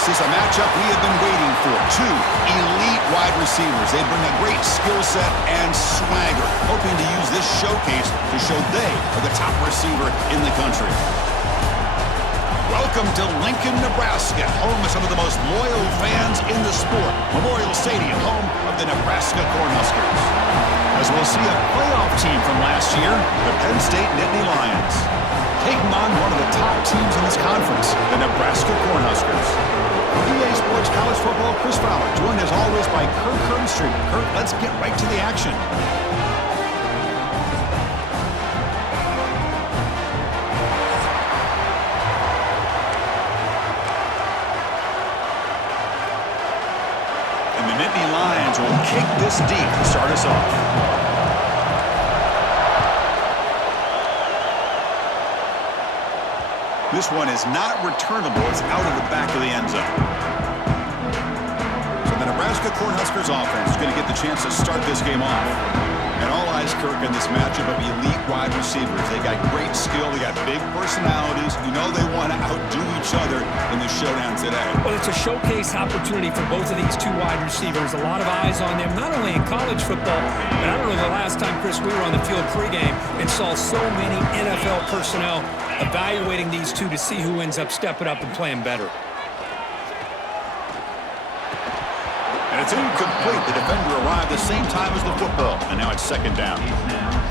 This is a matchup we have been waiting for. Two elite wide receivers. They bring a great skill set and swagger, hoping to use this showcase to show they are the top receiver in the country. Welcome to Lincoln, Nebraska, home of some of the most loyal fans in the sport. Memorial Stadium, home of the Nebraska Cornhuskers. As we'll see a playoff team from last year, the Penn State Nittany Lions, taking on one of the top teams in this conference, the Nebraska Cornhuskers. For EA Sports College Football, Chris Fowler, joined as always by Kirk Herbstreit. Kirk, let's get right to the action. And the Nittany Lions will kick this deep to start us off. This one is not returnable. It's out of the back of the end zone. So the Nebraska Cornhuskers offense is going to get the chance to start this game off. And all eyes, Kirk, in this matchup of elite wide receivers. They got great skill. They got big personalities. You know they want to outdo each other in the showdown today. Well, it's a showcase opportunity for both of these two wide receivers. A lot of eyes on them, not only in college football, but I don't know the last time, Chris, we were on the field pregame and saw so many NFL personnel evaluating these two to see who ends up stepping up and playing better. And it's incomplete. The defender arrived the same time as the football, and now it's second down.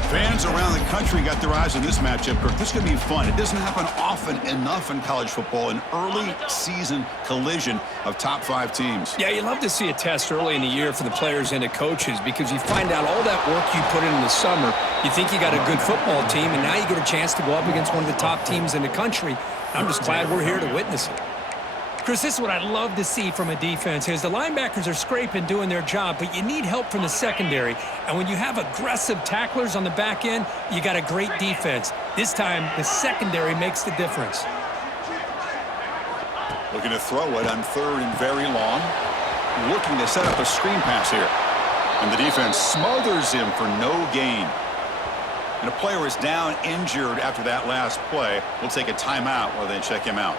Fans around the country got their eyes on this matchup, Kirk. This is going to be fun. It doesn't happen often enough in college football, an early season collision of top 5 teams. Yeah, you love to see a test early in the year for the players and the coaches because you find out all that work you put in the summer. You think you got a good football team, and now you get a chance to go up against one of the top teams in the country. I'm just glad we're here to witness it. Chris, this is what I love to see from a defense is the linebackers are scraping, doing their job, but you need help from the secondary. And when you have aggressive tacklers on the back end, you got a great defense. This time, the secondary makes the difference. Looking to throw it on third and very long. Looking to set up a screen pass here. And the defense smothers him for no gain. And a player is down injured after that last play. We'll take a timeout while they check him out.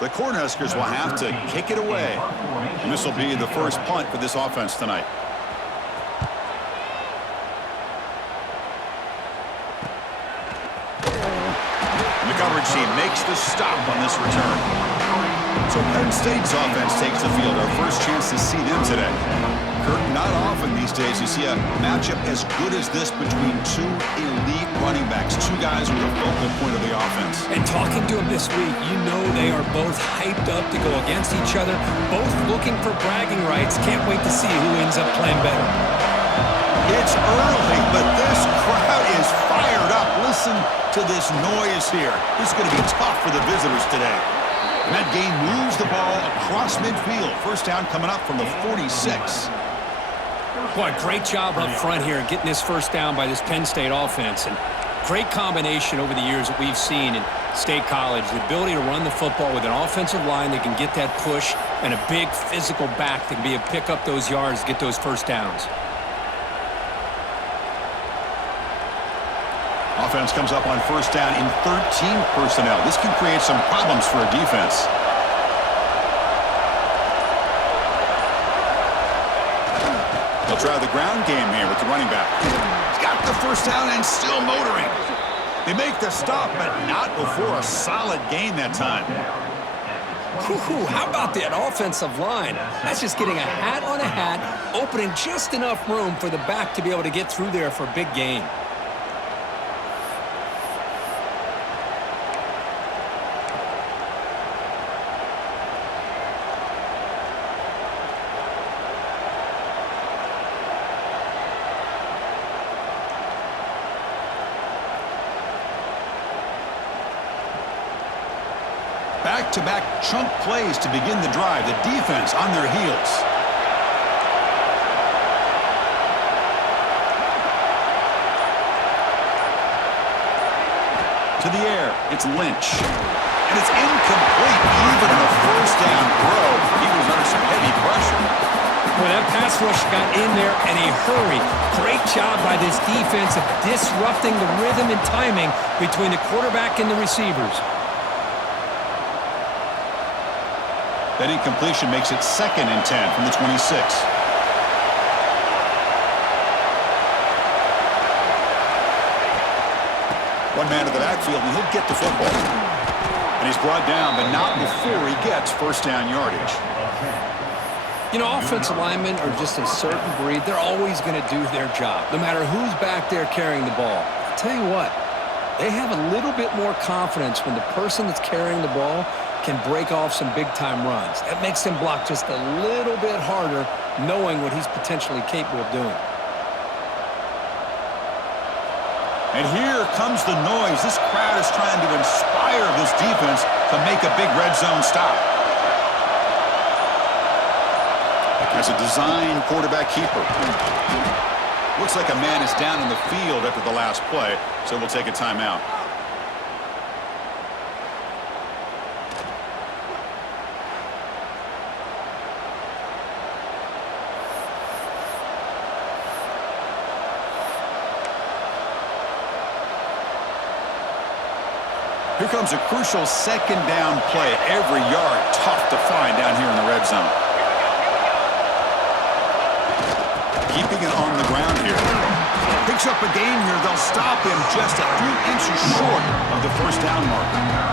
The Cornhuskers will have to kick it away. And this will be the first punt for this offense tonight. And the coverage team makes the stop on this return. So Penn State's offense takes the field. Our first chance to see them today. Kirk, not often these days you see a matchup as good as this between two elite running backs, two guys who are the focal point of the offense. And talking to them this week, you know they are both hyped up to go against each other, both looking for bragging rights. Can't wait to see who ends up playing better. It's early, but this crowd is fired up. Listen to this noise here. This is going to be tough for the visitors today. And that game moves the ball across midfield. First down coming up from the 46. Boy, great job up front here getting this first down by this Penn State offense. And great combination over the years that we've seen in State College. The ability to run the football with an offensive line that can get that push and a big physical back that can be able to pick up those yards, get those first downs. Offense comes up on first down in 13 personnel. This can create some problems for a defense. They'll try the ground game here with the running back. He's got the first down and still motoring. They make the stop, but not before a solid gain that time. How about that offensive line? That's just getting a hat on a hat, opening just enough room for the back to be able to get through there for a big gain. Back-to-back chunk plays to begin the drive. The defense on their heels. To the air, it's Lynch. And it's incomplete. Even on a first down throw, he was under some heavy pressure. Boy, that pass rush got in there in a hurry. Great job by this defense of disrupting the rhythm and timing between the quarterback and the receivers. That incompletion makes it 2nd and 10 from the 26. One man to the backfield, and he'll get the football. And he's brought down, but not before he gets first down yardage. You know, offensive linemen are just a certain breed. They're always going to do their job, no matter who's back there carrying the ball. I'll tell you what, they have a little bit more confidence when the person that's carrying the ball can break off some big-time runs. That makes them block just a little bit harder, knowing what he's potentially capable of doing. And here comes the noise. This crowd is trying to inspire this defense to make a big red zone stop. As a design quarterback keeper. Looks like a man is down in the field after the last play, so we'll take a timeout. Here comes a crucial 2nd down play. Every yard tough to find down here in the red zone. Keeping it on the ground here. Picks up a gain here. They'll stop him just a few inches short of the first down marker.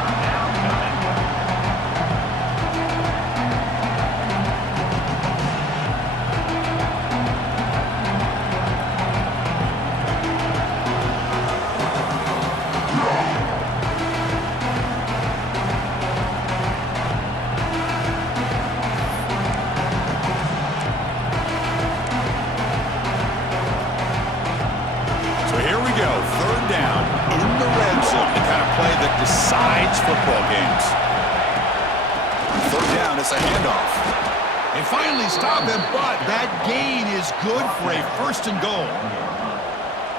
Decides football games. 3rd down, it's a handoff. They finally stop him, but that gain is good for a 1st and goal.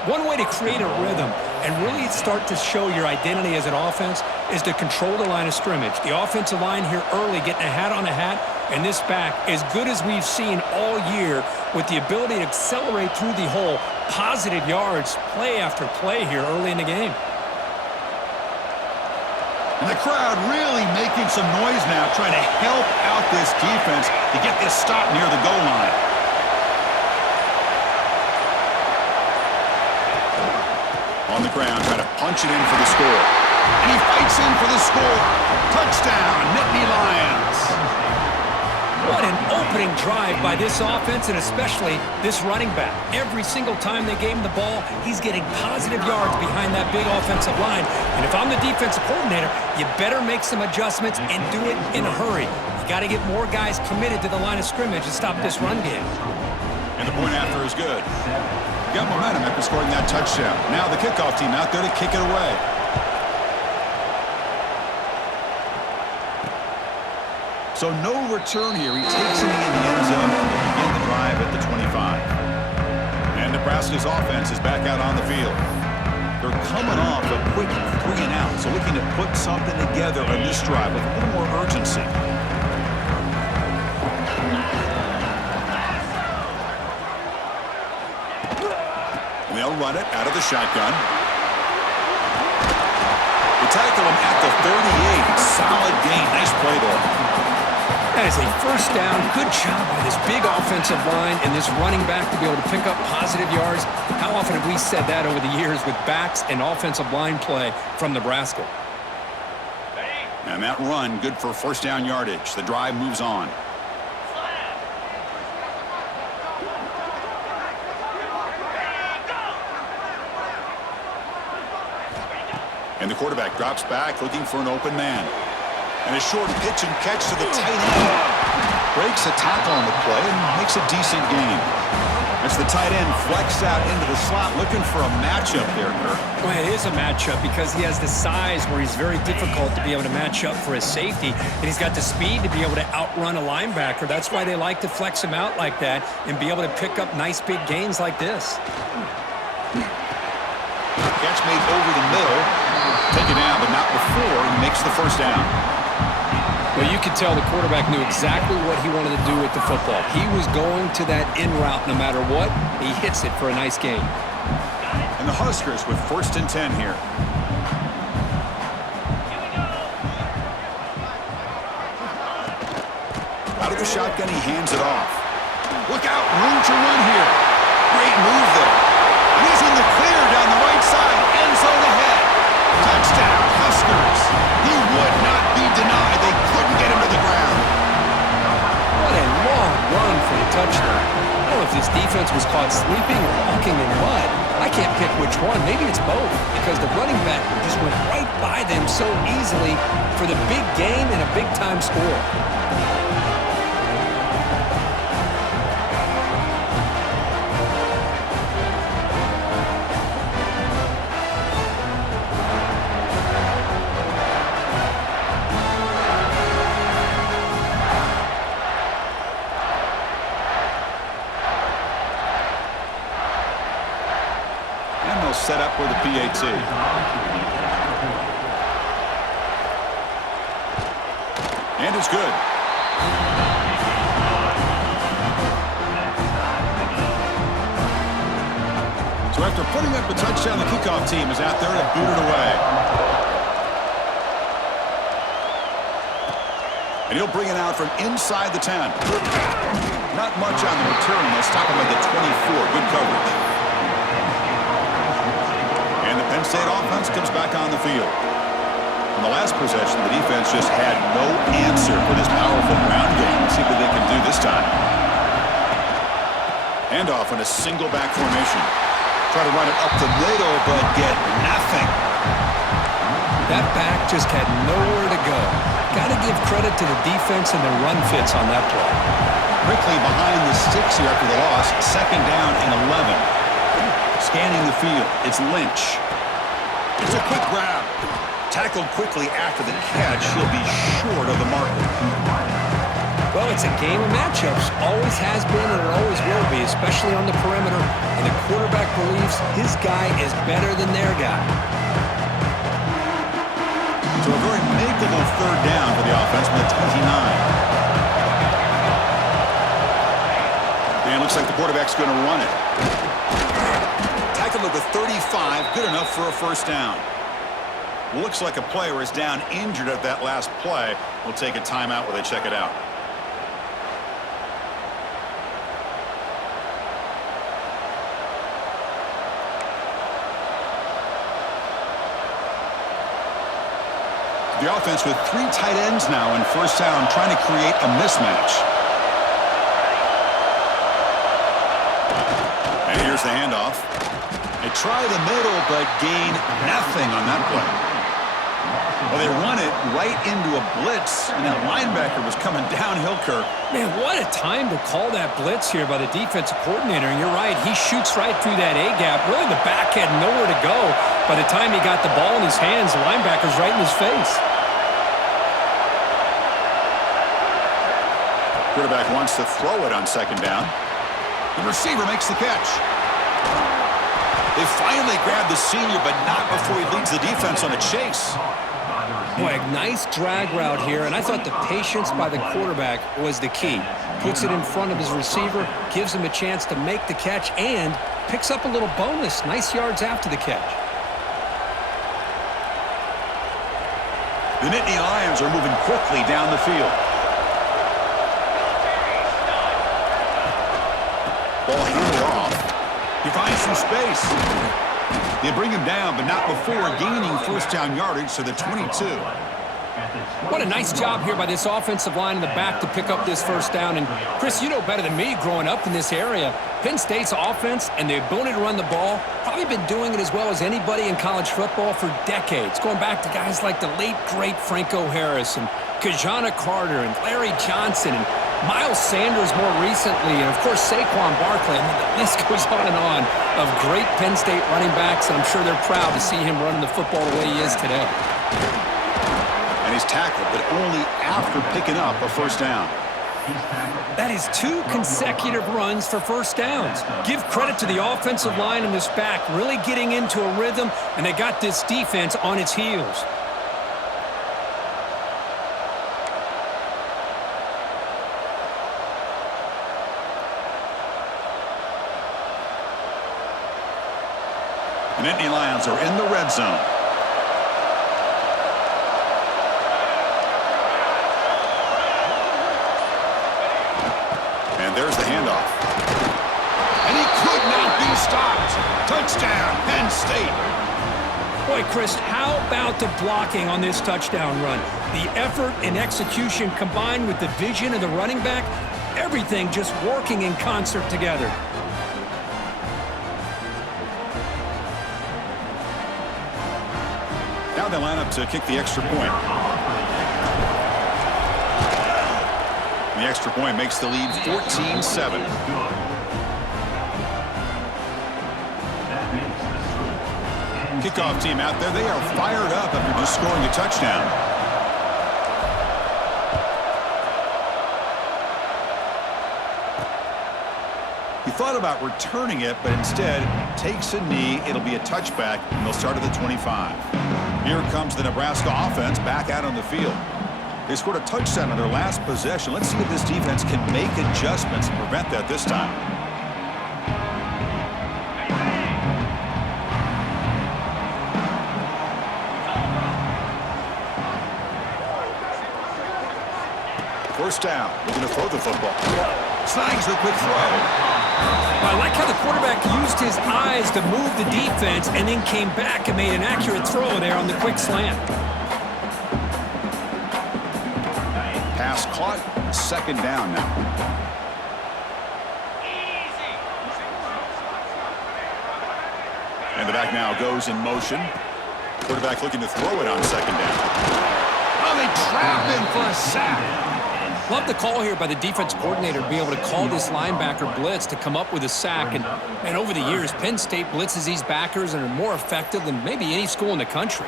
One way to create a rhythm and really start to show your identity as an offense is to control the line of scrimmage. The offensive line here early getting a hat on a hat, and this back, as good as we've seen all year, with the ability to accelerate through the hole, positive yards, play after play here early in the game. And the crowd really making some noise now, trying to help out this defense to get this stop near the goal line. On the ground, trying to punch it in for the score. And he fights in for the score. Touchdown, Nittany Lions. What an opening drive by this offense, and especially this running back. Every single time they gave him the ball, he's getting positive yards behind that big offensive line. And if I'm the defensive coordinator, you better make some adjustments and do it in a hurry. You got to get more guys committed to the line of scrimmage and stop this run game. And the point after is good. Got momentum after scoring that touchdown. Now the kickoff team out there to kick it away. So no return here. He takes it in the end zone to begin the drive at the 25. And Nebraska's offense is back out on the field. They're coming off a quick 3 and out, so looking to put something together on this drive with a little more urgency. And they'll run it out of the shotgun. They tackle him at the 38. Solid gain. Nice play there. That is a 1st down. Good job by this big offensive line and this running back to be able to pick up positive yards. How often have we said that over the years with backs and offensive line play from Nebraska? And that run, good for 1st down yardage. The drive moves on. And the quarterback drops back, looking for an open man. And a short pitch and catch to the tight end. Breaks a tackle on the play and makes a decent gain. As the tight end flex out into the slot, looking for a matchup there, Kirk. Well, it is a matchup because he has the size where he's very difficult to be able to match up for his safety. And he's got the speed to be able to outrun a linebacker. That's why they like to flex him out like that and be able to pick up nice big gains like this. Catch made over the middle. Take it down, but not before he makes the 1st down. Well, you could tell the quarterback knew exactly what he wanted to do with the football. He was going to that in route no matter what. He hits it for a nice gain. And the Huskers with 1st and 10 here. Out of the shotgun, he hands it off. Look out, room to run here. Great move there. And he's in the clear down the right side. End zone ahead. Touchdown, Huskers. He would not be denied. They couldn't get him to the ground. What a long run for the touchdown. I don't know if this defense was caught sleeping or walking in mud. I can't pick which one. Maybe it's both, because the running back just went right by them so easily for the big gain and a big-time score. Set up for the PAT. And it's good. So after putting up a touchdown, the kickoff team is out there to boot it away. And he'll bring it out from inside the 10. Not much on the return. They'll stop him at the 24. Good coverage. Penn State offense comes back on the field. On the last possession, the defense just had no answer for this powerful ground game. Let's see what they can do this time. Handoff in a single back formation. Try to run it up the middle, but get nothing. That back just had nowhere to go. Got to give credit to the defense and the run fits on that play. Quickly behind the sticks here after the loss. 2nd down and 11. Scanning the field, it's Lynch. It's a quick grab. Tackled quickly after the catch. He'll be short of the marker. Well, it's a game of matchups. Always has been and it always will be, especially on the perimeter. And the quarterback believes his guy is better than their guy. So a very makeable 3rd down for the offense from the 29. And it looks like the quarterback's going to run it. Tackled at the 35, good enough for a 1st down. Looks like a player is down injured at that last play. We'll take a timeout while they check it out. The offense with 3 tight ends now in 1st down, trying to create a mismatch. And here's the handoff. They try the middle, but gain nothing on that play. Well, they run it right into a blitz, and that linebacker was coming downhill, Kirk. Man, what a time to call that blitz here by the defensive coordinator. And you're right, he shoots right through that A-gap. Really, the back had nowhere to go. By the time he got the ball in his hands, the linebacker's right in his face. Quarterback wants to throw it on 2nd down. The receiver makes the catch. They finally grab the senior, but not before he leads the defense on a chase. Boy, a nice drag route here, and I thought the patience by the quarterback was the key. Puts it in front of his receiver, gives him a chance to make the catch, and picks up a little bonus. Nice yards after the catch. The Nittany Lions are moving quickly down the field. Ball handed off. He finds some space. They bring him down, but not before gaining 1st down yardage to the 22. What a nice job here by this offensive line in the back to pick up this 1st down. And, Chris, you know better than me growing up in this area, Penn State's offense and the ability to run the ball, probably been doing it as well as anybody in college football for decades, going back to guys like the late, great Franco Harris and Kajana Carter and Larry Johnson and Miles Sanders more recently, and, of course, Saquon Barkley. I mean, the list goes on of great Penn State running backs, and I'm sure they're proud to see him running the football the way he is today. And he's tackled, but only after picking up a 1st down. That is 2 consecutive runs for 1st downs. Give credit to the offensive line and this back really getting into a rhythm, and they got this defense on its heels. The Nittany Lions are in the red zone. And there's the handoff. And he could not be stopped. Touchdown, Penn State. Boy, Chris, how about the blocking on this touchdown run? The effort and execution combined with the vision of the running back, everything just working in concert together. Now they line up to kick the extra point. The extra point makes the lead 14-7. Kickoff team out there, they are fired up after just scoring a touchdown. He thought about returning it, but instead takes a knee. It'll be a touchback, and they'll start at the 25. Here comes the Nebraska offense back out on the field. They scored a touchdown on their last possession. Let's see if this defense can make adjustments and prevent that this time. First down. We're going to throw the football. Snags the quick throw. I like how the quarterback used his eyes to move the defense and then came back and made an accurate throw there on the quick slant. Pass caught. Second down now. And the back now goes in motion. Quarterback looking to throw it on second down. Oh, they trap him for a sack. Love the call here by the defense coordinator to be able to call this linebacker blitz to come up with a sack. And over the years, Penn State blitzes these backers and are more effective than maybe any school in the country.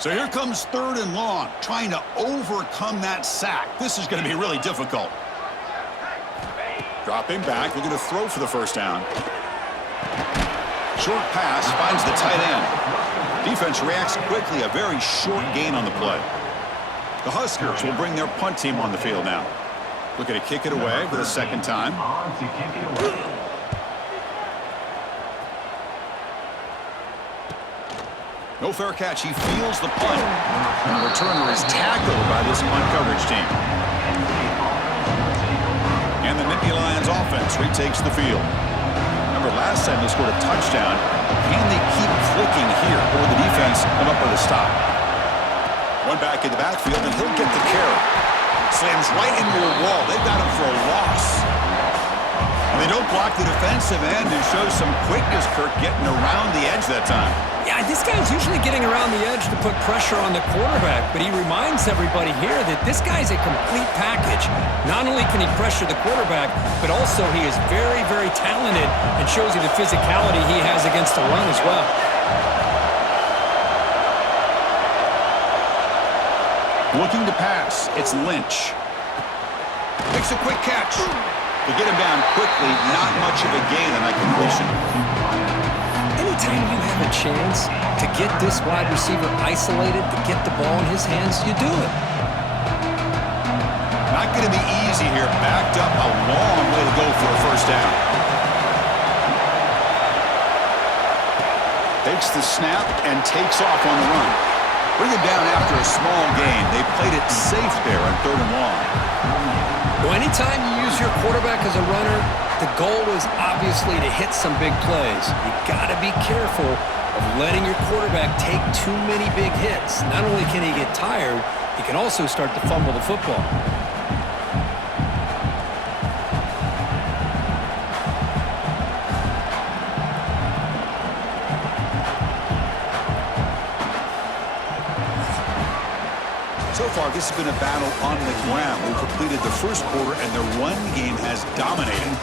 So here comes third and long, trying to overcome that sack. This is going to be really difficult. Dropping back, looking to throw for the first down. Short pass finds the tight end. Defense reacts quickly, a very short gain on the play. The Huskers will bring their punt team on the field now. Looking to kick it away for the second time. No fair catch. He feels the punt. And the returner is tackled by this punt coverage team. And the Nittany Lions offense retakes the field. Remember, last time they scored a touchdown. Can they keep clicking here, or will the defense come up with a stop? One back in the backfield, and he'll get the carry. Slams right into a wall. They've got him for a loss. And they don't block the defensive end and show some quickness, Kirk, getting around the edge that time. Yeah, this guy's usually getting around the edge to put pressure on the quarterback, but he reminds everybody here that this guy's a complete package. Not only can he pressure the quarterback, but also he is very, very talented and shows you the physicality he has against the run as well. Looking to pass, it's Lynch. Makes a quick catch. To get him down quickly, not much of a gain on that completion. Anytime you have a chance to get this wide receiver isolated, to get the ball in his hands, you do it. Not going to be easy here. Backed up a long way to go for a first down. Takes the snap and takes off on the run. Bring it down after a small gain. They played it safe there on third and long. Well, anytime you use your quarterback as a runner, the goal is obviously to hit some big plays. You got to be careful of letting your quarterback take too many big hits. Not only can he get tired, he can also start to fumble the football. So far, this has been a battle on the ground. We've completed the first quarter, and their run game has dominated.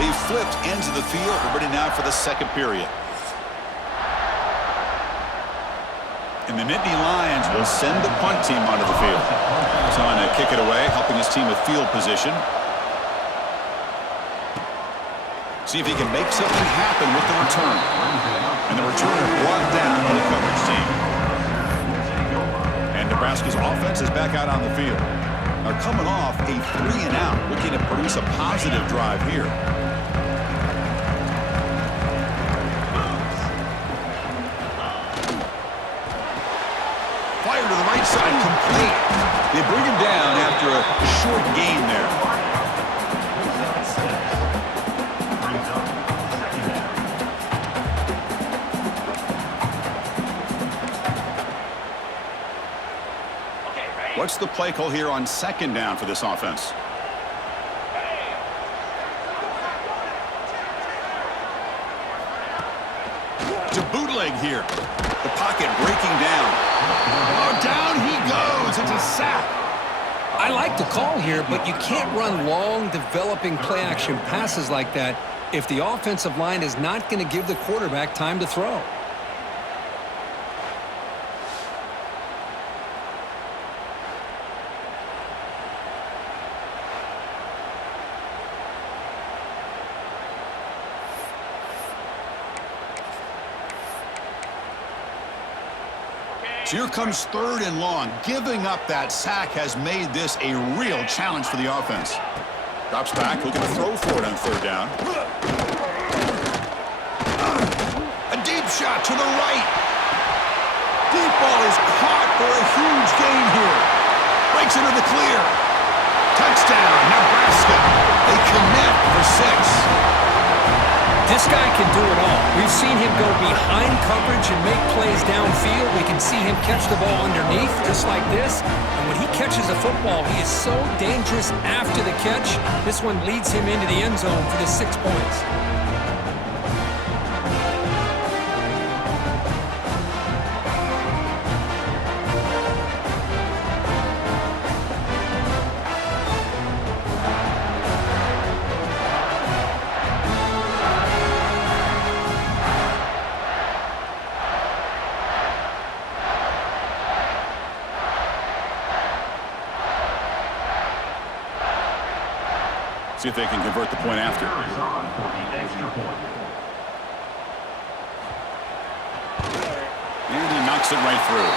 They flipped ends of the field. We're ready now for the second period. And the Nittany Lions will send the punt team onto the field. Trying to kick it away, helping his team with field position. See if he can make something happen with the return. And the returner brought down by the coverage team. And Nebraska's offense is back out on the field. They're coming off a 3-and-out, looking to produce a positive drive here. Fire to the right side, complete. They bring him down after a short gain there. What's the play call here on 2nd down for this offense? To bootleg here. The pocket breaking down. Oh, down he goes. It's a sack. I like the call here, but you can't run long, developing play-action passes like that if the offensive line is not going to give the quarterback time to throw. Here comes 3rd and long. Giving up that sack has made this a real challenge for the offense. Drops back, looking to throw for it on 3rd down. A deep shot to the right. Deep ball is caught for a huge gain here. Breaks into the clear. Touchdown, Nebraska. They connect for 6. This guy can do it all. We've seen him go behind coverage and make plays downfield. We can see him catch the ball underneath, just like this. And when he catches a football, he is so dangerous after the catch. This one leads him into the end zone for the 6 points. See if they can convert the point after. And he knocks it right through.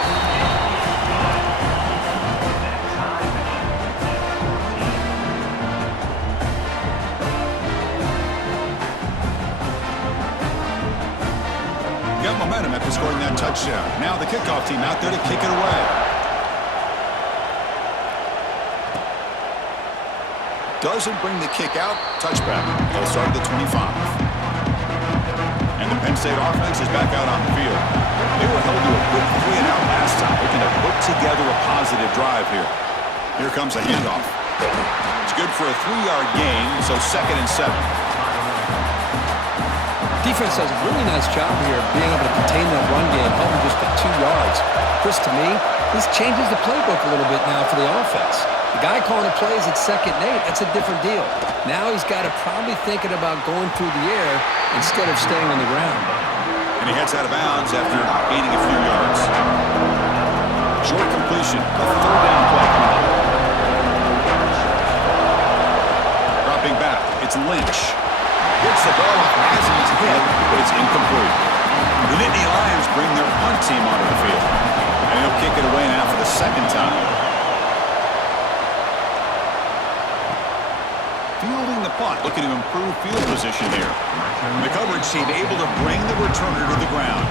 Got momentum after scoring that touchdown. Now the kickoff team out there to kick it away. Doesn't bring the kick out. Touchback. They'll start at the 25. And the Penn State offense is back out on the field. They were held to a quick 3-and-out last time, looking to put together a positive drive here. Here comes a handoff. It's good for a 3-yard gain, so 2nd and 7. Defense does a really nice job here of being able to contain that run game, holding just to 2 yards. Chris, to me, this changes the playbook a little bit now for the offense. The guy calling the plays at 2nd and 8, that's a different deal. Now he's got to probably thinking about going through the air instead of staying on the ground. And he heads out of bounds after gaining a few yards. Short completion, a 3rd down play. Dropping back, it's Lynch. Gets the ball off as he's hit, but it's incomplete. The Nittany Lions bring their punt team onto the field. And he'll kick it away now for the 2nd time. Fielding the punt, looking to improve field position here. The coverage team able to bring the returner to the ground.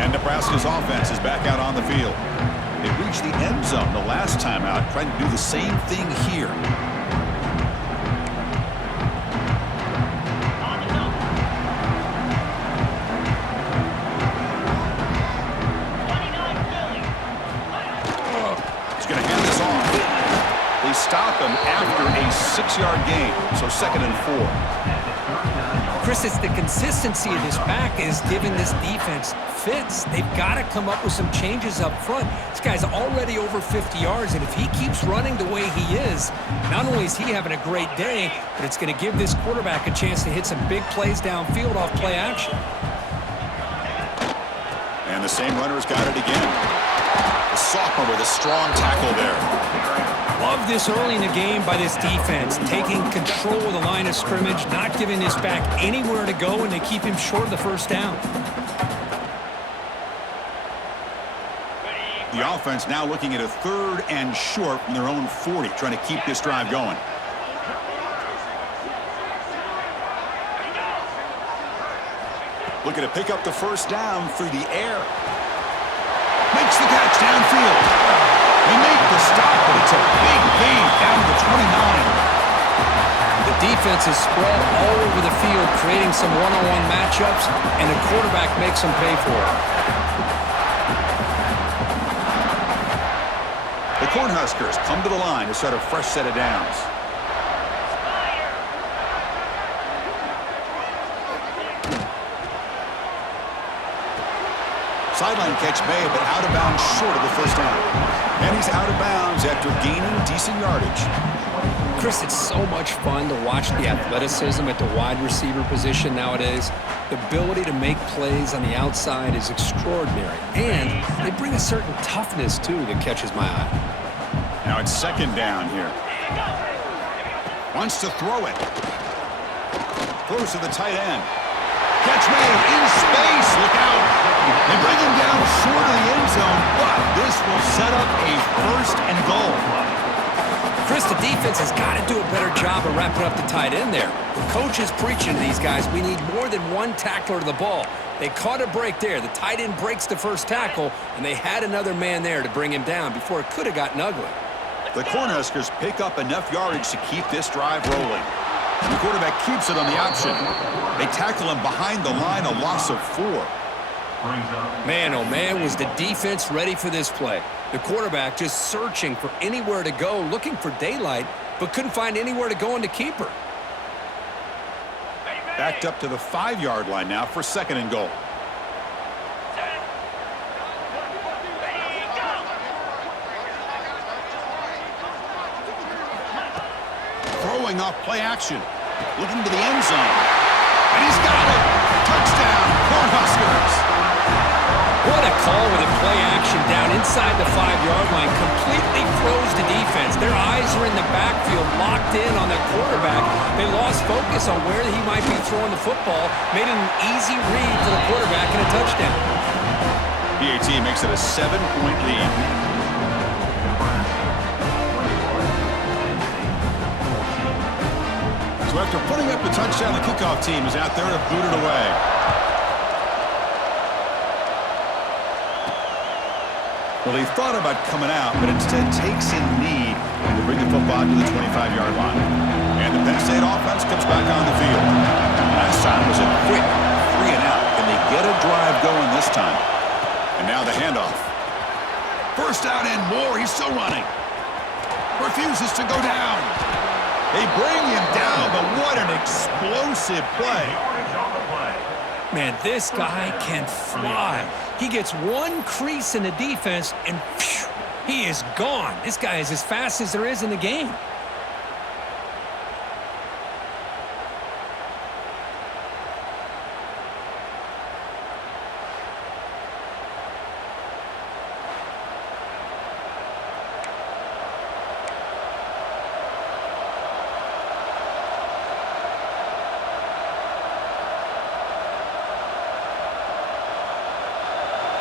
And Nebraska's offense is back out on the field. They reached the end zone the last time out, trying to do the same thing here. Stop him after a 6-yard gain, so 2nd and 4. Chris, it's the consistency of this back is giving this defense fits. They've got to come up with some changes up front. This guy's already over 50 yards, and if he keeps running the way he is, not only is he having a great day, but it's going to give this quarterback a chance to hit some big plays downfield off play action. And the same runner's got it again. The sophomore with a strong tackle there. Love this early in the game by this defense, taking control of the line of scrimmage, not giving this back anywhere to go, and they keep him short of the first down. The offense now looking at a 3rd and short from their own 40, trying to keep this drive going. Looking to pick up the first down through the air. Makes the catch downfield. They make the stop, but it's a big gain down to the 29. The defense is spread all over the field, creating some one-on-one matchups, and the quarterback makes them pay for it. The Cornhuskers come to the line to start a fresh set of downs. Sideline catch made, but out of bounds short of the first down. And he's out of bounds after gaining decent yardage. Chris, it's so much fun to watch the athleticism at the wide receiver position nowadays. The ability to make plays on the outside is extraordinary. And they bring a certain toughness, too, that catches my eye. Now it's 2nd down here. Wants to throw it. Throws to the tight end. Catch made in space. Look out. They bring him down short of the end zone, but this will set up a 1st and goal. Chris, the defense has got to do a better job of wrapping up the tight end there. The coach is preaching to these guys, we need more than one tackler to the ball. They caught a break there. The tight end breaks the first tackle, and they had another man there to bring him down before it could have gotten ugly. The Cornhuskers pick up enough yardage to keep this drive rolling. And the quarterback keeps it on the option. They tackle him behind the line, a loss of 4. Man, oh man, was the defense ready for this play. The quarterback just searching for anywhere to go, looking for daylight, but couldn't find anywhere to go in the keeper. Backed up to the 5-yard line now for 2nd and goal. Throwing off play action. Looking to the end zone. And he's got it. Touchdown, Cornhuskers. What a call with a play action down inside the 5-yard line. Completely froze the defense. Their eyes are in the backfield, locked in on the quarterback. They lost focus on where he might be throwing the football. Made it an easy read for the quarterback and a touchdown. PAT makes it a 7-point lead. So after putting up the touchdown, the kickoff team is out there to boot it away. Well, he thought about coming out, but instead takes in lead to bring the football to the 25-yard line. And the Penn State offense comes back on the field. Last time was a quick 3 and out. Can they get a drive going this time? And now the handoff. First down and more. He's still running. Refuses to go down. They bring him down, but what an explosive play. Man, this guy can fly. He gets one crease in the defense, and phew, he is gone. This guy is as fast as there is in the game.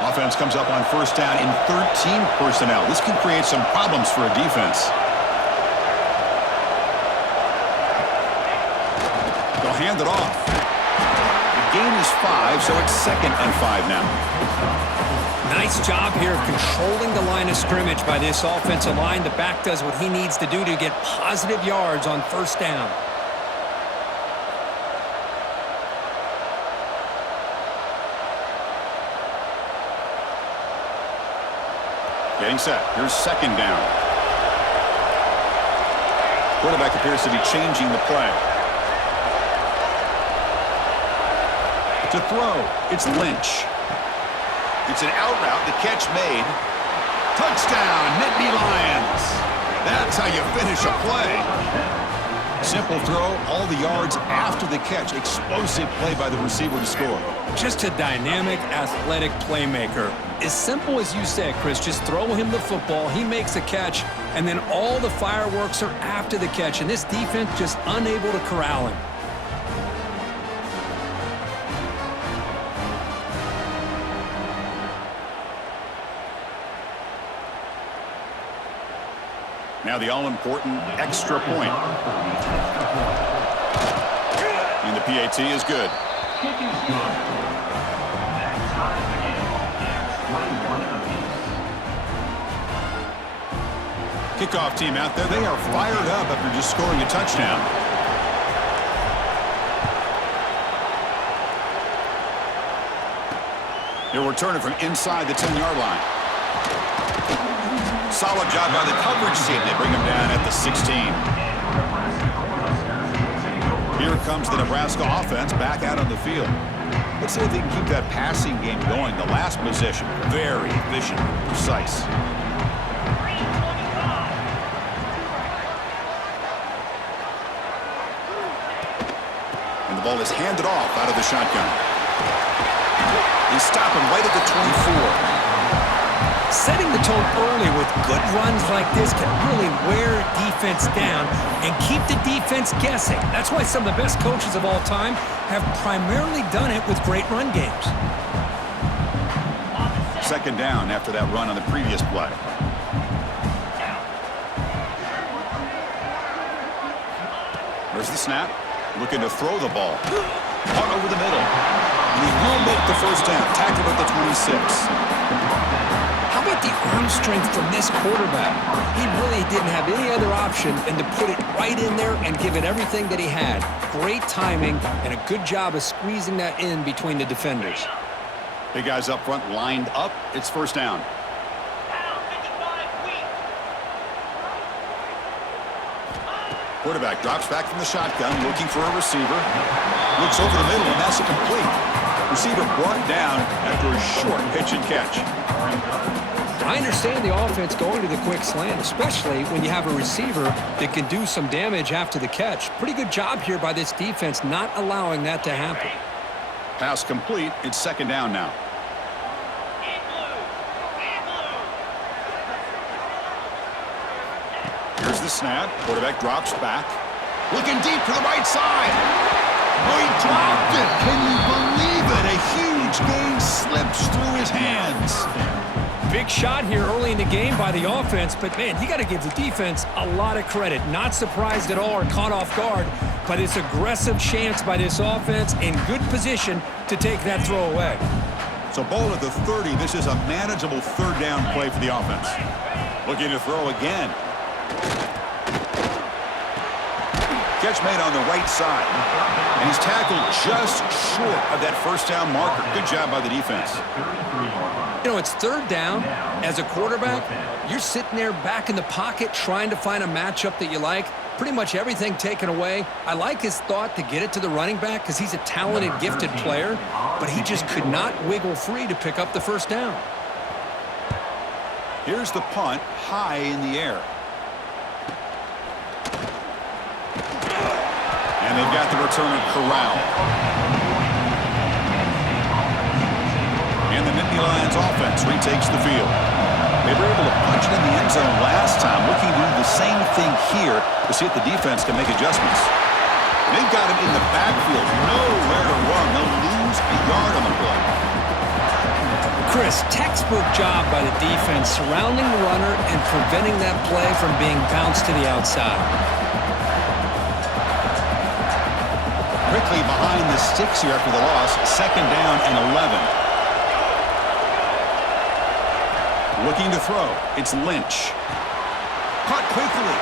Offense comes up on first down in 13 personnel. This can create some problems for a defense. They'll hand it off. The gain is 5, so it's 2nd and 5 now. Nice job here of controlling the line of scrimmage by this offensive line. The back does what he needs to do to get positive yards on first down. Getting set. Here's 2nd down. Quarterback appears to be changing the play. To throw, it's Lynch. It's an out route. The catch made. Touchdown, Nittany Lions. That's how you finish a play. Simple throw, all the yards after the catch. Explosive play by the receiver to score. Just a dynamic, athletic playmaker. As simple as you said, Chris, just throw him the football, he makes a catch, and then all the fireworks are after the catch, and this defense just unable to corral him. Now the all-important extra point. And the PAT is good. Kickoff team out there. They are fired up after just scoring a touchdown. They'll return it from inside the 10-yard line. Solid job by the coverage team. They bring him down at the 16. Here comes the Nebraska offense back out on the field. Let's see if they can keep that passing game going. The last possession, very efficient, precise. And the ball is handed off out of the shotgun. They stop him right at the 24. Setting the tone early with good runs like this can really wear defense down and keep the defense guessing. That's why some of the best coaches of all time have primarily done it with great run games. Second down after that run on the previous play. There's the snap. Looking to throw the ball. Caught over the middle. And he will make the first down. Tackled at the 26. How about the arm strength from this quarterback? He really didn't have any other option than to put it right in there and give it everything that he had. Great timing and a good job of squeezing that in between the defenders. Big guys up front lined up. It's first down. Quarterback drops back from the shotgun, looking for a receiver. Looks over the middle, and that's incomplete. Receiver brought down after a short pitch and catch. I understand the offense going to the quick slant, especially when you have a receiver that can do some damage after the catch. Pretty good job here by this defense not allowing that to happen. Pass complete. It's second down now. Here's the snap. Quarterback drops back. Looking deep to the right side. Oh, he dropped it. Can you believe it? A huge gain slips through his hands. Big shot here early in the game by the offense, but man, you got to give the defense a lot of credit. Not surprised at all or caught off guard, but it's aggressive chance by this offense in good position to take that throw away. So ball at the 30. This is a manageable third down play for the offense. Looking to throw again. Catch made on the right side. And he's tackled just short of that first down marker. Good job by the defense. You know, it's third down. As a quarterback, you're sitting there back in the pocket trying to find a matchup that you like. Pretty much everything taken away. I like his thought to get it to the running back because he's a talented, gifted player, but he just could not wiggle free to pick up the first down. Here's the punt, high in the air. And they've got the returner corralled. And the Nittany Lions offense retakes the field. They were able to punch it in the end zone last time, looking to do the same thing here to see if the defense can make adjustments. They've got him in the backfield, nowhere to run. They'll lose a yard on the play. Chris, textbook job by the defense surrounding the runner and preventing that play from being bounced to the outside. Quickly behind the sticks here after the loss. Second down and 11. Looking to throw. It's Lynch. Caught quickly.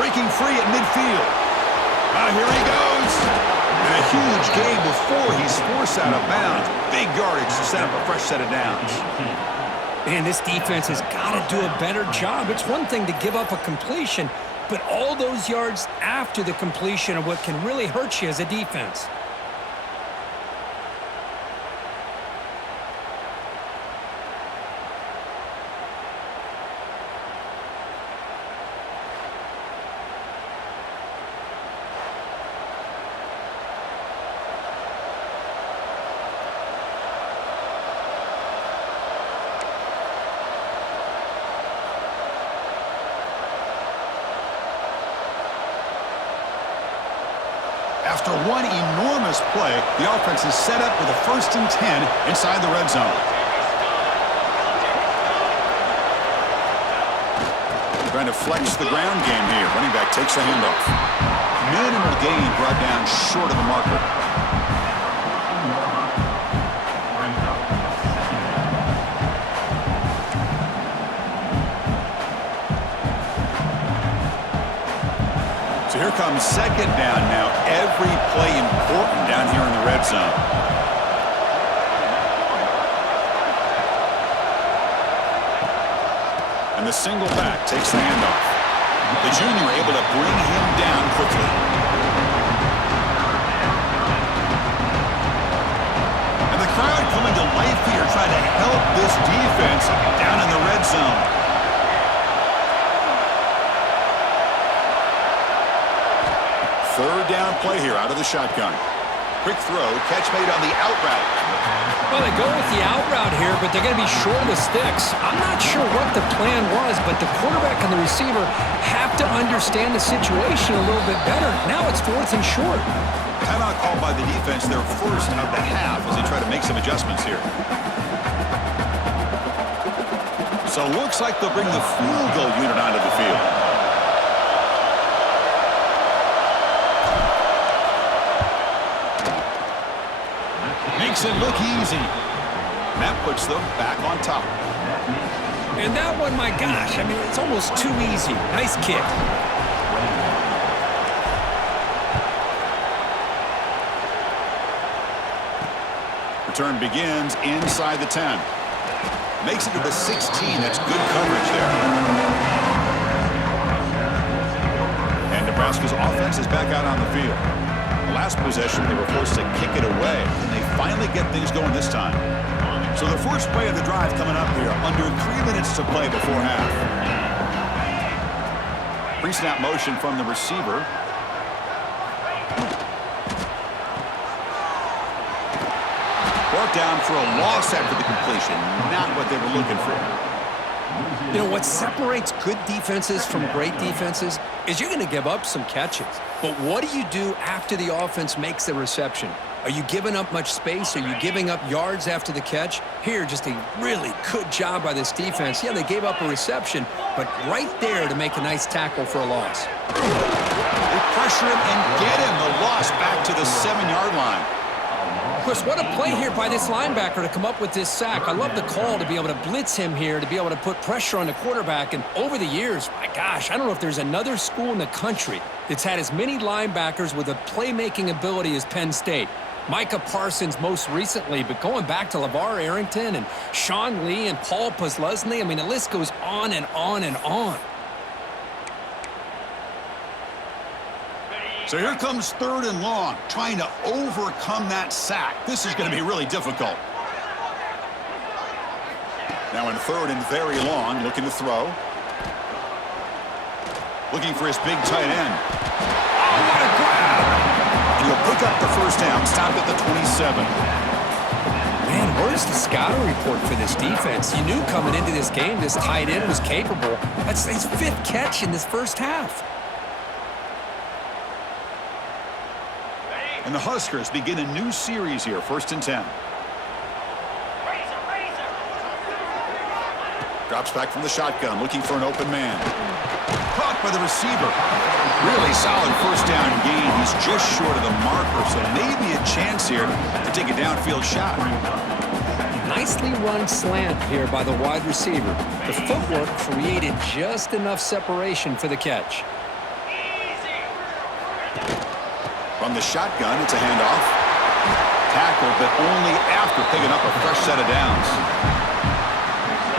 Breaking free at midfield. Here he goes. And a huge gain before he's forced out of bounds. Big yardage to set up a fresh set of downs. Man, this defense has got to do a better job. It's one thing to give up a completion, but all those yards after the completion are what can really hurt you as a defense. After one enormous play, the offense is set up with a 1st and 10 inside the red zone. Trying to flex the ground game here. Running back takes the handoff. Minimal gain brought down short of the marker. So here comes 2nd down now. Every play important down here in the red zone. And the single back takes the handoff. The junior able to bring him down quickly. And the crowd coming to life here trying to help this defense down in the red zone. Third down play here out of the shotgun. Quick throw, catch made on the out route. Well, they go with the out route here, but they're going to be short of the sticks. I'm not sure what the plan was, but the quarterback and the receiver have to understand the situation a little bit better. Now it's 4th and short. Timeout called by the defense, their first of the half as they try to make some adjustments here. So looks like they'll bring the field goal unit onto the field. Makes it look easy. That puts them back on top. And that one, my gosh, I mean, it's almost too easy. Nice kick. Return begins inside the 10. Makes it to the 16. That's good coverage there. And Nebraska's offense is back out on the field. Last possession, they were forced to kick it away, and they finally get things going this time. So the first play of the drive coming up here, under 3 minutes to play before half. Pre-snap motion from the receiver. Brought down for a loss after the completion. Not what they were looking for. You know, what separates good defenses from great defenses is you're going to give up some catches. But what do you do after the offense makes the reception? Are you giving up much space? Are you giving up yards after the catch? Here, just a really good job by this defense. Yeah, they gave up a reception, but right there to make a nice tackle for a loss. They pressure him and get him. The loss back to the 7-yard line. Chris, what a play here by this linebacker to come up with this sack. I love the call to be able to blitz him here, to be able to put pressure on the quarterback. And over the years, my gosh, I don't know if there's another school in the country that's had as many linebackers with a playmaking ability as Penn State. Micah Parsons most recently, but going back to LeVar Arrington and Sean Lee and Paul Posluszny, I mean, the list goes on and on and on. So here comes 3rd and long, trying to overcome that sack. This is going to be really difficult. Now in 3rd and very long, looking to throw. Looking for his big tight end. Oh, what a grab! And he'll pick up the first down, stopped at the 27. Man, where's the scouting report for this defense? You knew coming into this game this tight end was capable. That's his 5th catch in this first half. And the Huskers begin a new series here, 1st and 10. Drops back from the shotgun, looking for an open man. Caught by the receiver. Really solid first down gain. He's just short of the marker, so maybe a chance here to take a downfield shot. Nicely run slant here by the wide receiver. The footwork created just enough separation for the catch. From the shotgun, it's a handoff. Tackle, but only after picking up a fresh set of downs.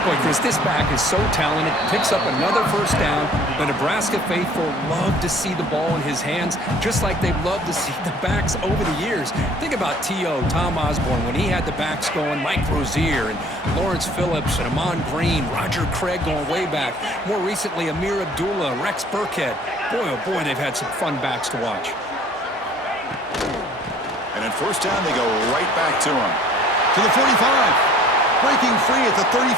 Boy, Chris, this back is so talented. Picks up another first down. The Nebraska faithful love to see the ball in his hands, just like they've loved to see the backs over the years. Think about T.O., Tom Osborne, when he had the backs going, Mike Rozier and Lawrence Phillips and Amon Green, Roger Craig going way back. More recently, Amir Abdullah, Rex Burkhead. Boy, oh boy, they've had some fun backs to watch. And in first down, they go right back to him. To the 45. Breaking free at the 35.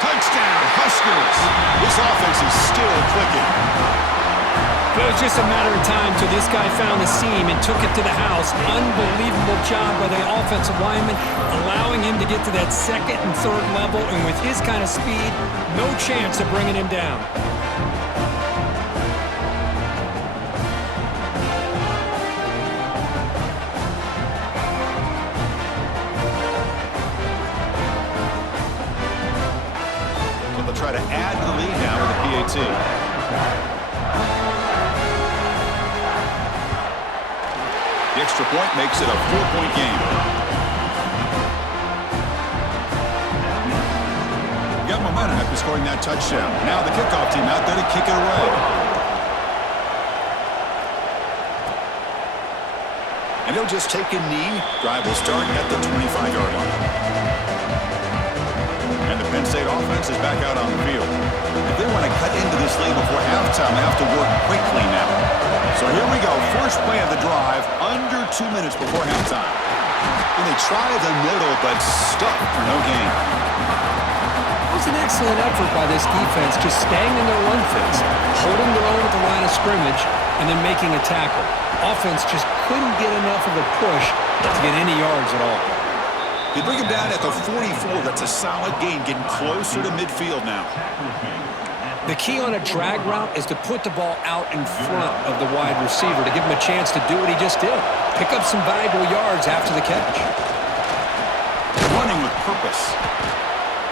Touchdown, Huskers. This offense is still clicking. It was just a matter of time till this guy found the seam and took it to the house. Unbelievable job by the offensive lineman, allowing him to get to that second and third level, and with his kind of speed, no chance of bringing him down. Try to add to the lead now with the PAT. The extra point makes it a 4-point game. Got momentum after scoring that touchdown. Now the kickoff team out there to kick it away. And he'll just take a knee. Drive will start at the 25-yard line. And the Penn State offense is back out on the field. If they want to cut into this lead before halftime, they have to work quickly now. So here we go. First play of the drive, under 2 minutes before halftime. And they try the middle, but stuck for no gain. It was an excellent effort by this defense, just staying in their run fits, holding their own at the line of scrimmage, and then making a tackle. Offense just couldn't get enough of a push to get any yards at all. They bring him down at the 44. That's a solid gain, getting closer to midfield now. The key on a drag route is to put the ball out in front of the wide receiver to give him a chance to do what he just did. Pick up some valuable yards after the catch. Running with purpose.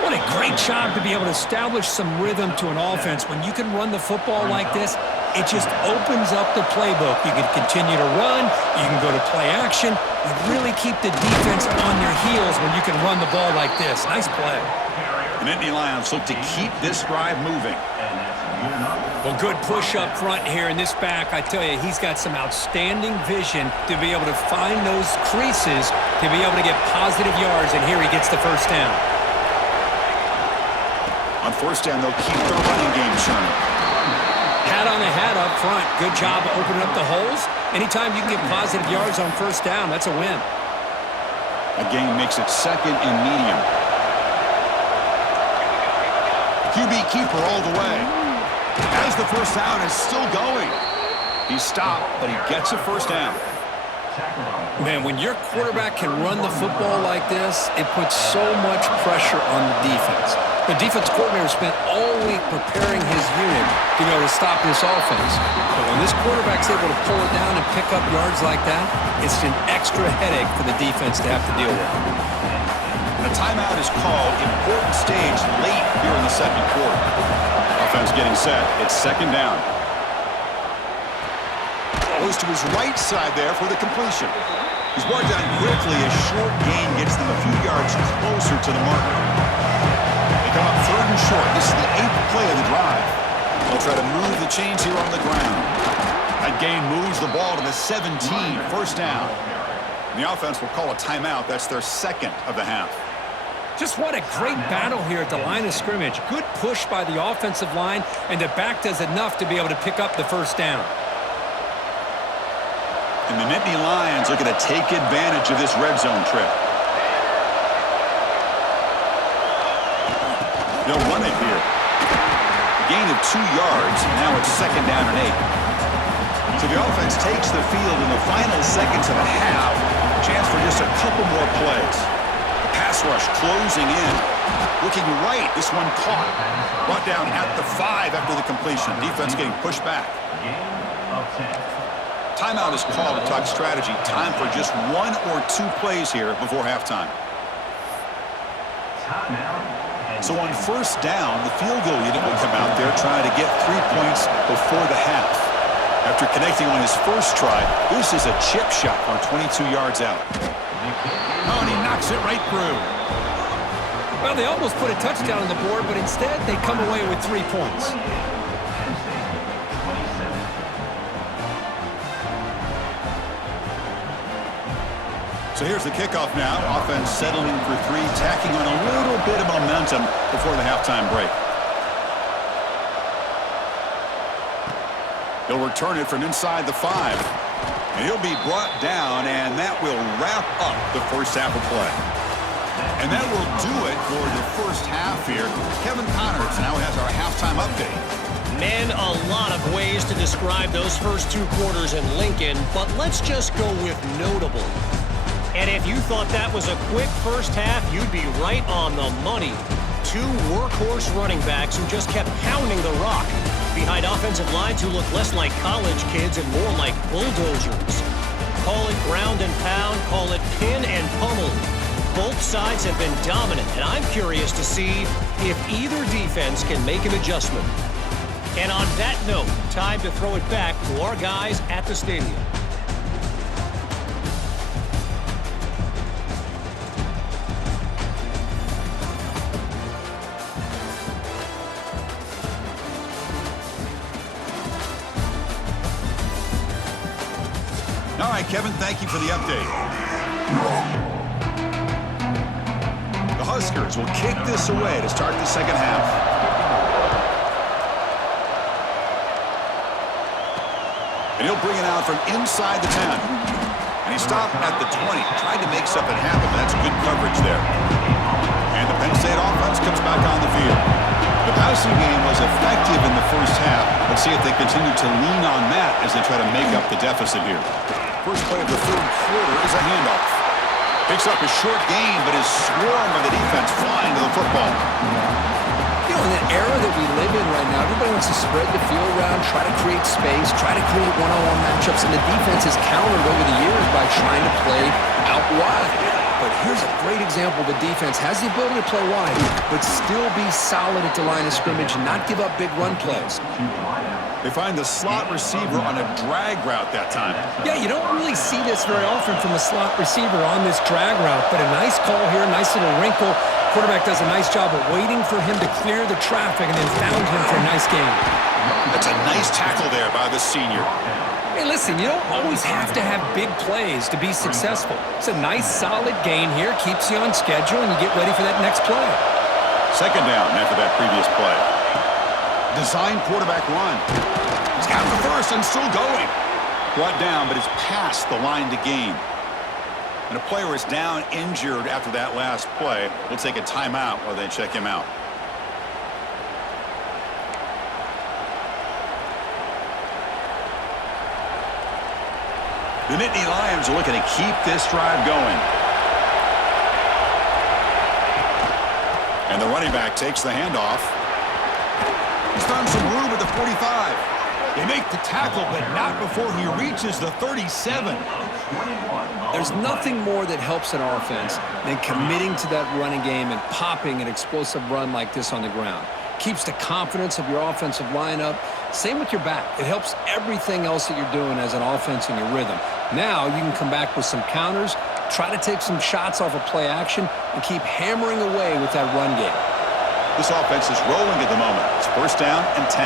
What a great job to be able to establish some rhythm to an offense. When you can run the football like this, it just opens up the playbook. You can continue to run. You can go to play action. You really keep the defense on their heels when you can run the ball like this. Nice play. The Nittany Lions look to keep this drive moving. Well, good push up front here in this back. I tell you, he's got some outstanding vision to be able to find those creases to be able to get positive yards, and here he gets the first down. On first down, they'll keep their running game churning. Hat on the hat up front. Good job of opening up the holes. Anytime you can get positive yards on first down, that's a win. A gain makes it second and medium. QB keeper all the way. As the first down is still going. He stopped, but he gets a first down. Man, when your quarterback can run the football like this, it puts so much pressure on the defense. The defense coordinator spent all week preparing his unit to be able to stop this offense. But when this quarterback's able to pull it down and pick up yards like that, it's an extra headache for the defense to have to deal with. A timeout is called. Important stage late here in the second quarter. Offense getting set. It's second down. Goes to his right side there for the completion. He's brought down quickly. A short gain gets them a few yards closer to the marker. They come up third and short. This is the 8th play of the drive. They'll try to move the chains here on the ground. That gain moves the ball to the 17. First down. And the offense will call a timeout. That's their second of the half. Just what a great battle here at the line of scrimmage. Good push by the offensive line, and the back does enough to be able to pick up the first down. And the Nittany Lions are going to take advantage of this red zone trip. They'll run it here. Gain of 2 yards. Now it's second down and 8. So the offense takes the field in the final seconds of the half. Chance for just a couple more plays. The pass rush closing in. Looking right. This one caught. Brought down at the 5 after the completion. Defense getting pushed back. Timeout is called to talk strategy. Time for just 1 or 2 plays here before halftime. So on first down, the field goal unit will come out there trying to get 3 points before the half. After connecting on his first try, this is a chip shot from 22 yards out. Oh, and he knocks it right through. Well, they almost put a touchdown on the board, but instead they come away with 3 points. So here's the kickoff now. Offense settling for 3, tacking on a little bit of momentum before the halftime break. He'll return it from inside the 5. And he'll be brought down, and that will wrap up the first half of play. And that will do it for the first half here. Kevin Connors now has our halftime update. Man, a lot of ways to describe those first 2 quarters in Lincoln, but let's just go with notable. And if you thought that was a quick first half, you'd be right on the money. 2 workhorse running backs who just kept pounding the rock behind offensive lines who look less like college kids and more like bulldozers. Call it ground and pound, call it pin and pummel. Both sides have been dominant, and I'm curious to see if either defense can make an adjustment. And on that note, time to throw it back to our guys at the stadium. All right, Kevin, thank you for the update. The Huskers will kick this away to start the second half. And he'll bring it out from inside the 10. And he stopped at the 20. Tried to make something happen. That's good coverage there. And the Penn State offense comes back on the field. The passing game was effective in the first half. Let's see if they continue to lean on that as they try to make up the deficit here. First play of the third quarter is a handoff. Picks up a short gain, but is swarmed by the defense flying to the football. You know, in the era that we live in right now, everybody wants to spread the field around, try to create space, try to create one-on-one matchups, and the defense has countered over the years by trying to play out wide. But here's a great example. The defense has the ability to play wide, but still be solid at the line of scrimmage and not give up big run plays. They find the slot receiver on a drag route that time. Yeah, you don't really see this very often from a slot receiver on this drag route, but a nice call here, nice little wrinkle. Quarterback does a nice job of waiting for him to clear the traffic and then found him for a nice gain. That's a nice tackle there by the senior. Hey, listen, you don't always have to have big plays to be successful. It's a nice, solid gain here, keeps you on schedule, and you get ready for that next play. Second down after that previous play. Design quarterback run. He's got the first and still going. Brought down, but it's past the line to gain. And a player is down injured after that last play. We'll take a timeout while they check him out. The Nittany Lions are looking to keep this drive going. And the running back takes the handoff. He's found some room at the 45. They make the tackle, but not before he reaches the 37. There's nothing more that helps an offense than committing to that running game and popping an explosive run like this on the ground. Keeps the confidence of your offensive lineup. Same with your back. It helps everything else that you're doing as an offense in your rhythm. Now you can come back with some counters, try to take some shots off of play action, and keep hammering away with that run game. This offense is rolling at the moment. It's first down and 10.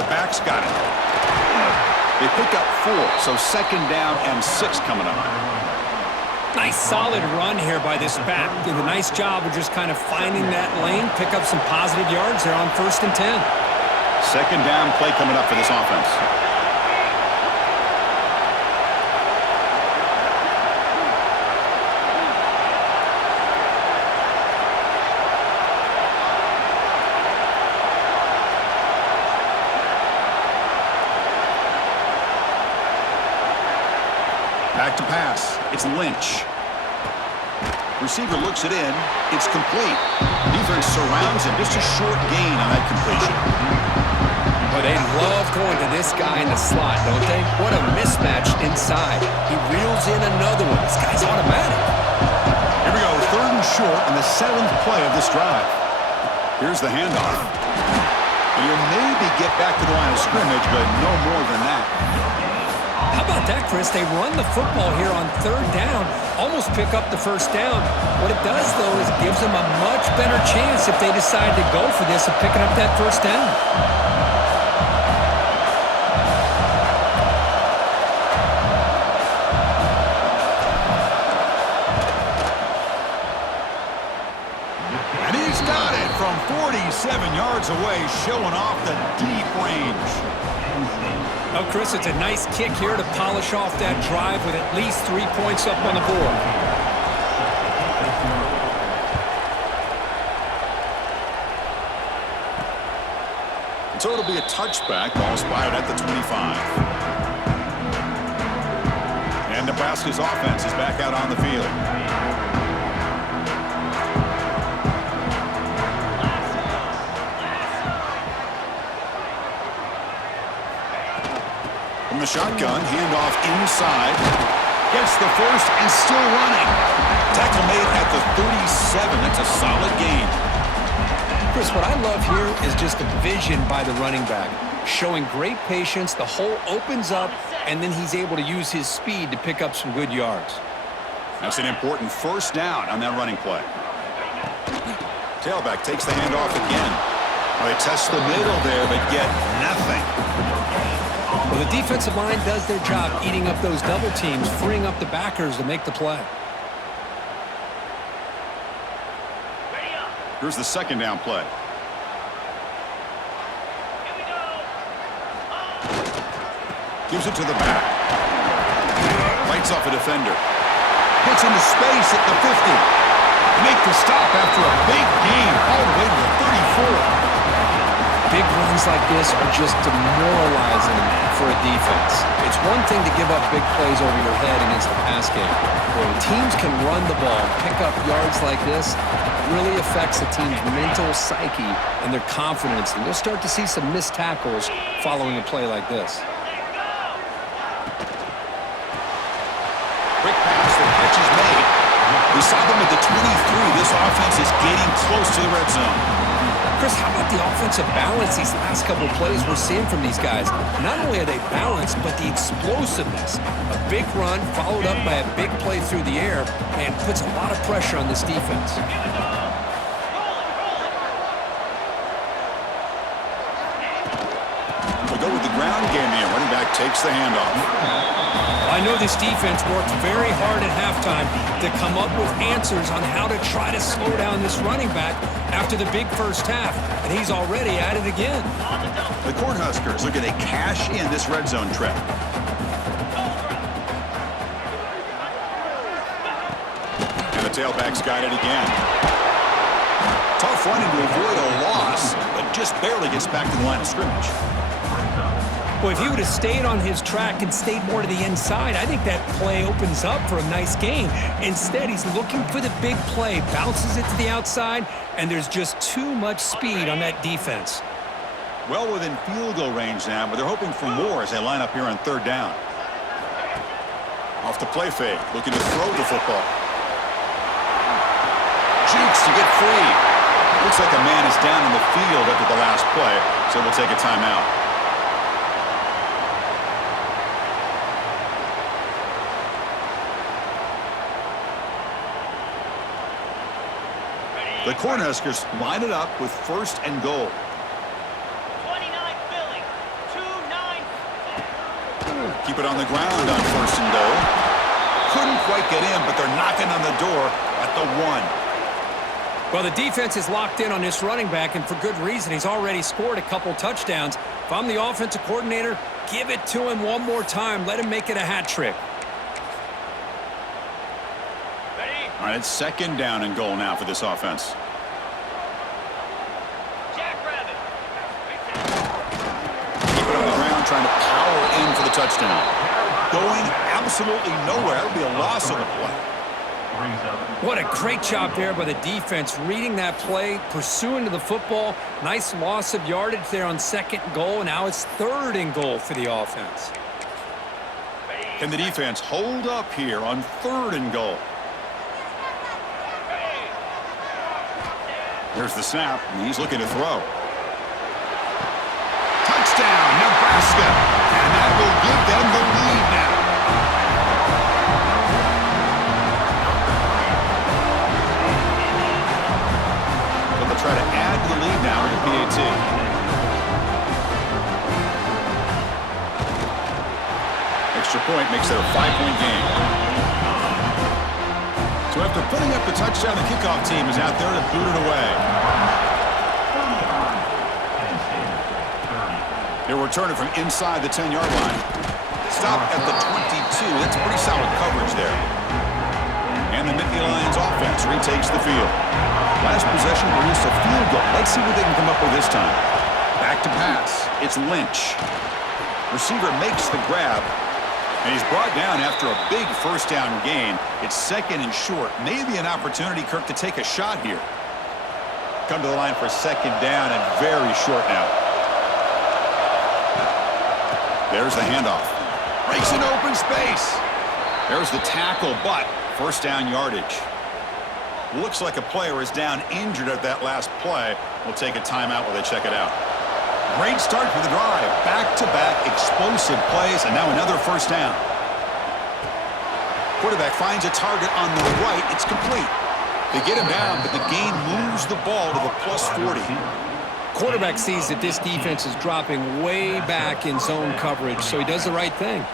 The back's got it. They pick up 4, so second down and 6 coming up. Nice solid run here by this back. Did a nice job of just kind of finding that lane, pick up some positive yards there on first and 10. Second down play coming up for this offense. Back to pass. It's Lynch. Receiver looks it in. It's complete. Defense surrounds him. Just a short gain on that completion. But they love going to this guy in the slot, don't they? What a mismatch inside. He reels in another one. This guy's automatic. Here we go. Third and short on the 7th play of this drive. Here's the handoff. And you'll maybe get back to the line of scrimmage, but no more than that. How about that, Chris? They run the football here on third down, almost pick up the first down. What it does, though, is it gives them a much better chance if they decide to go for this of picking up that first down. And he's got it from 47 yards away, showing off the deep range. Oh, Chris, it's a nice kick here to polish off that drive with at least 3 points up on the board. be a touchback. Ball spotted at the 25. And Nebraska's offense is back out on the field. From the shotgun, handoff inside. Gets the first and still running. Tackle made at the 37. That's a solid gain. Chris, what I love here is just the vision by the running back. Showing great patience, the hole opens up, and then he's able to use his speed to pick up some good yards. That's an important first down on that running play. Tailback takes the handoff again. Well, they test the middle there, but get nothing. Well, the defensive line does their job eating up those double teams, freeing up the backers to make the play. Here's the second down play. Gives it to the back. Lights off a defender. Gets into space at the 50. Make the stop after a big gain all the way to the 34. Big runs like this are just demoralizing for a defense. It's one thing to give up big plays over your head against the pass game. When teams can run the ball, pick up yards like this, it really affects the team's mental psyche and their confidence. And you'll start to see some missed tackles following a play like this. Quick pass, the catch is made. We saw them at the 23. This offense is getting close to the red zone. Chris, how about the offensive balance these last couple of plays we're seeing from these guys? Not only are they balanced, but the explosiveness. A big run followed up by a big play through the air and puts a lot of pressure on this defense. We go with the ground game here. Running back takes the handoff. I know this defense worked very hard at halftime to come up with answers on how to try to slow down this running back after the big first half, and he's already at it again. The Cornhuskers looking to cash in this red zone trip. And the tailback's got it again. Tough running to avoid a loss, but just barely gets back to the line of scrimmage. Well, if he would have stayed on his track and stayed more to the inside, I think that play opens up for a nice gain. Instead, he's looking for the big play, bounces it to the outside, and there's just too much speed on that defense. Well within field goal range now, but they're hoping for more as they line up here on third down. Off the play fake, looking to throw the football. Jukes to get free. Looks like a man is down in the field after the last play, so we'll take a timeout. The Cornhuskers line it up with first and goal. 29 Philly, 2-9. Keep it on the ground on first and goal. Couldn't quite get in, but they're knocking on the door at the 1. Well, the defense is locked in on this running back, and for good reason. He's already scored a couple touchdowns. If I'm the offensive coordinator, give it to him one more time. Let him make it a hat trick. All right, it's second down and goal now for this offense. Jackrabbit. Keep it on the ground, trying to power in for the touchdown. Going absolutely nowhere. That would be a loss of the play. What a great job there by the defense, reading that play, pursuing to the football. Nice loss of yardage there on second and goal, and now it's third and goal for the offense. Can the defense hold up here on third and goal? Here's the snap, and he's looking to throw. Touchdown, Nebraska! And that will give them the lead now. So they'll try to add to the lead now with the PAT. Extra point makes it a 5-point game. So after putting up the touchdown, the kickoff team is out there to boot it away. They'll return it from inside the 10-yard line. Stop at the 22. That's pretty solid coverage there. And the Nittany Lions offense retakes the field. Last possession produced a field goal. Let's see what they can come up with this time. Back back to pass. It's Lynch. Receiver makes the grab, and he's brought down after a big first down gain. It's second and short. Maybe an opportunity, Kirk, to take a shot here. Come to the line for second down and very short now. There's the handoff. Breaks an open space. There's the tackle, but first down yardage. Looks like a player is down injured at that last play. We'll take a timeout while they check it out. Great start for the drive. Back-to-back explosive plays, and now another first down. Quarterback finds a target on the right. It's complete. They get him down, but the gain moves the ball to the +40. Quarterback sees that this defense is dropping way back in zone coverage, so he does the right thing.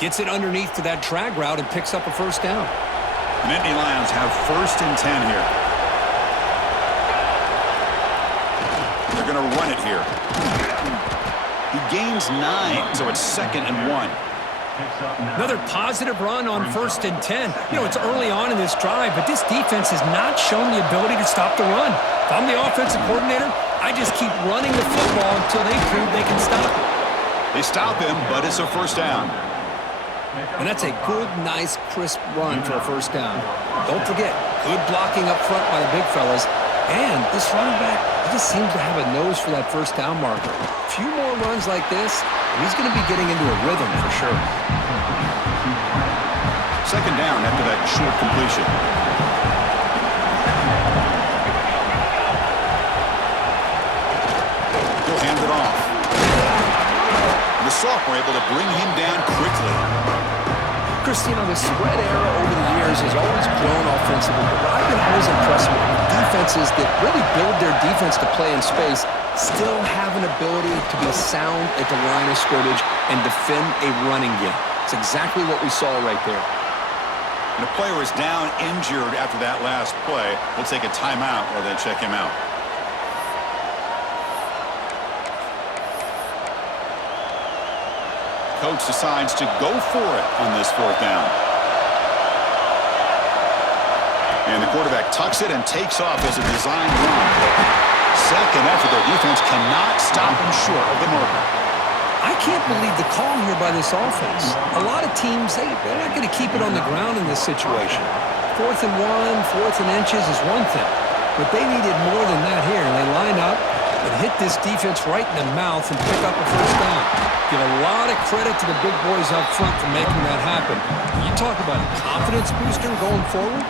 Gets it underneath to that drag route and picks up a first down. The Nittany Lions have 1st and 10 here. They're going to run it here. He gains 9, so it's 2nd and 1. Another positive run on 1st and 10. You know, it's early on in this drive, but this defense has not shown the ability to stop the run. If I'm the offensive coordinator, I just keep running the football until they prove they can stop it. They stop him, but it's a first down. And that's a good, nice, crisp run for a first down. Don't forget, good blocking up front by the big fellas. And this running back, he just seems to have a nose for that first down marker. A few more runs like this, and he's going to be getting into a rhythm for sure. Second down after that short completion. He'll hand it off. And the sophomore able to bring him down quickly. Christine, the spread era over the years has always grown offensively, but what I've been always impressed with defenses that really build their defense to play in space still have an ability to be sound at the line of scrimmage and defend a running game. It's exactly what we saw right there. And the player is down injured after that last play. We'll take a timeout while they check him out. Coach decides to go for it on this 4th down. And the quarterback tucks it and takes off as a design run. Second effort, their defense cannot stop him short of the marker. I can't believe the call here by this offense. A lot of teams, they're not going to keep it on the ground in this situation. 4th and 1, 4th and inches is one thing. But they needed more than that here. And they line up and hit this defense right in the mouth and pick up a first down. Give a lot of credit to the big boys up front for making that happen. You talk about a confidence booster going forward.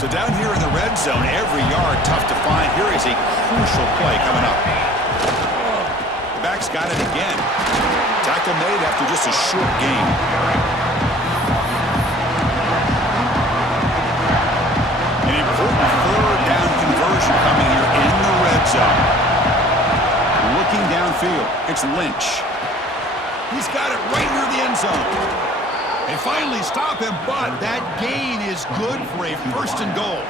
So down here in the red zone, every yard tough to find. Here is a crucial play coming up. The back's got it again. Tackle made after just a short gain. An important 3rd down conversion coming here in the red zone. Looking downfield, it's Lynch. He's got it right near the end zone. They finally stop him, but that gain is good for a 1st and goal.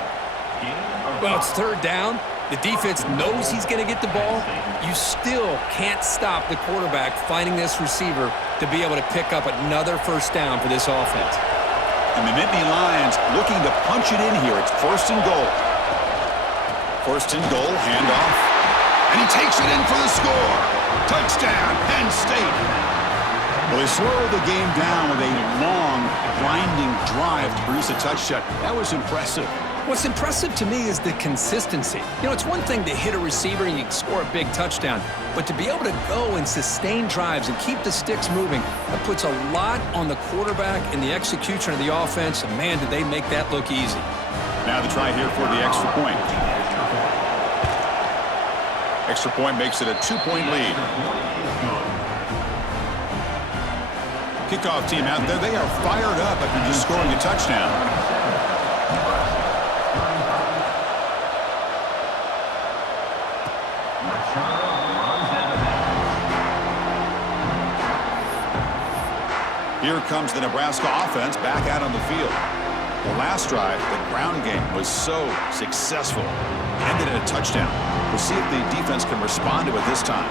Well, it's 3rd down. The defense knows he's going to get the ball. You still can't stop the quarterback finding this receiver to be able to pick up another first down for this offense. And the Nittany Lions looking to punch it in here. It's 1st and goal. 1st and goal, handoff. And he takes it in for the score. Touchdown, Penn State. Well, they slowed the game down with a long, grinding drive to produce a touchdown. That was impressive. What's impressive to me is the consistency. You know, it's one thing to hit a receiver and you can score a big touchdown, but to be able to go and sustain drives and keep the sticks moving, that puts a lot on the quarterback and the execution of the offense, and man, did they make that look easy. Now the try here for the extra point. Extra point makes it a 2-point lead. Kickoff team out there, they are fired up after just scoring a touchdown. Here comes the Nebraska offense back out on the field. The last drive, the ground game was so successful. Ended in a touchdown. We'll see if the defense can respond to it this time.